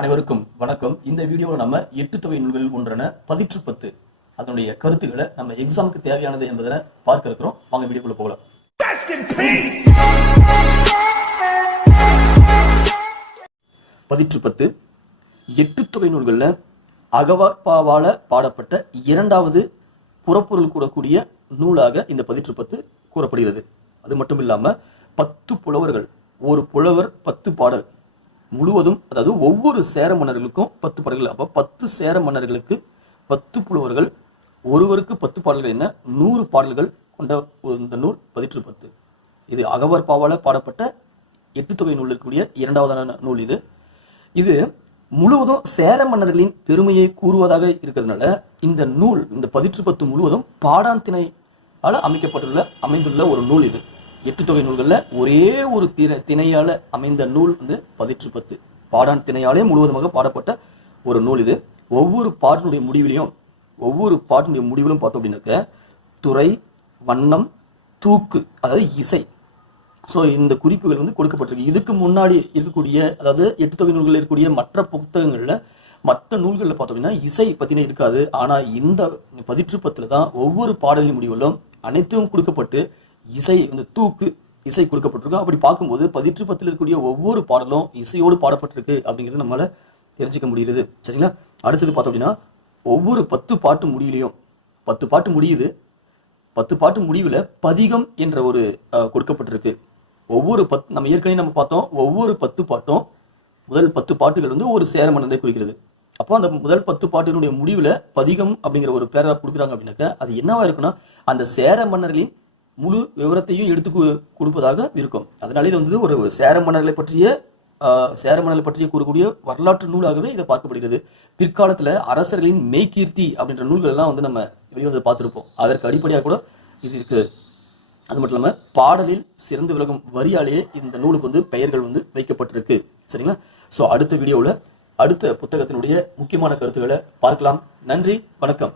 அனைவருக்கும் வணக்கம். இந்த வீடியோவில் நம்ம எட்டு தொகை நூல்களில் ஒன்றான பதிற்று பத்து அதனுடைய கருத்துக்களை நம்ம எக்ஸாமுக்கு தேவையானது என்பதை பார்க்க இருக்கிறோம். வாங்க வீடியோக்குள்ள போகலாம்! பதிற்று பத்து எட்டு தொகை நூல்களில் அகவாப்பாவால பாடப்பட்ட இரண்டாவது புறப்பொருள் கூறக்கூடிய நூலாக இந்த பதிற்று பத்து கூறப்படுகிறது. அது மட்டும் இல்லாம பத்து புலவர்கள் ஒரு புலவர் பத்து பாடல் முழுவதும் அதாவது ஒவ்வொரு சேர மன்னர்களுக்கும் பத்து பாடல்கள். அப்ப பத்து சேர மன்னர்களுக்கு பத்து புலவர்கள். ஒருவருக்கு பத்து பாடல்கள் என்ன? நூறு பாடல்கள் கொண்ட இந்த நூல் பதிற்று பத்து. இது அகவர் பாவால பாடப்பட்ட எட்டு தொகை நூல் இருக்கக்கூடிய இரண்டாவதான நூல் இது. இது முழுவதும் சேர மன்னர்களின் பெருமையை கூறுவதாக இருக்கிறதுனால இந்த நூல் இந்த பதிற்று பத்து முழுவதும் பாடான் அமைக்கப்பட்டுள்ள அமைந்துள்ள ஒரு நூல் இது. எட்டு தொகை நூல்களில் ஒரே ஒரு திற திணையால் அமைந்த நூல் வந்து பதிற்று பத்து பாடான் திணையாலே முழுவதுமாக பாடப்பட்ட ஒரு நூல் இது. ஒவ்வொரு பாட்டினுடைய முடிவிலையும் ஒவ்வொரு பாட்டினுடைய முடிவிலும் பார்த்தோம் அப்படின்னாக்க துறை வண்ணம் தூக்கு அதாவது இசை. ஸோ இந்த குறிப்புகள் வந்து கொடுக்கப்பட்டிருக்கு. இதுக்கு முன்னாடி இருக்கக்கூடிய அதாவது எட்டு தொகை நூல்களில் இருக்கக்கூடிய மற்ற புத்தகங்களில் மற்ற நூல்களில் பார்த்தோம் அப்படின்னா இசை பற்றினே இருக்காது. ஆனால் இந்த பதிற்றுப்பத்தில் தான் ஒவ்வொரு பாடலின் முடிவிலும் அனைத்தும் கொடுக்கப்பட்டு இசை இந்த தூக்கு இசை கொடுக்கப்பட்டிருக்கும். அப்படி பார்க்கும்போது பதிற்று பத்தில் இருக்கக்கூடிய ஒவ்வொரு பாடலும் இசையோடு பாடப்பட்டிருக்கு அப்படிங்கிறது நம்மளால தெரிஞ்சுக்க முடியுது. சரிங்களா? அடுத்தது பார்த்தோம் அப்படின்னா ஒவ்வொரு பத்து பாட்டு முடியலையும் பத்து பாட்டு முடியுது பத்து பாட்டு முடிவில் பதிகம் என்ற ஒரு கொடுக்கப்பட்டிருக்கு. ஒவ்வொரு பத் நம்ம ஏற்கனவே நம்ம பார்த்தோம் ஒவ்வொரு பத்து பாட்டும் முதல் பத்து பாட்டுகள் வந்து ஒரு சேர மன்னரை குறிக்கிறது. அப்போ அந்த முதல் பத்து பாட்டினுடைய முடிவில் பதிகம் அப்படிங்கிற ஒரு பேரா கொடுக்குறாங்க அப்படின்னாக்க அது என்னவா இருக்குன்னா அந்த சேர மன்னர்களின் முழு விவரத்தையும் எடுத்து கொடுப்பதாக இருக்கும். அதனால இது வந்து ஒரு சேர மன்னர்களை பற்றிய சேர மன்னர்களை பற்றிய கூறக்கூடிய வரலாற்று நூலாகவே இதை பார்க்கப்படுகிறது. பிற்காலத்துல அரசர்களின் மெய்கீர்த்தி அப்படின்ற நூல்கள் எல்லாம் வந்து நம்ம வெளிவந்து பார்த்திருப்போம். அதற்கு அடிப்படையாக கூட இது இருக்குது அது மட்டும் இல்லாம பாடலில் சிறந்து விலகும் வரியாலேயே இந்த நூலுக்கு வந்து பெயர்கள் வந்து வைக்கப்பட்டிருக்கு. சரிங்களா? சோ அடுத்த வீடியோவில் அடுத்த புத்தகத்தினுடைய முக்கியமான கருத்துக்களை பார்க்கலாம். நன்றி வணக்கம்.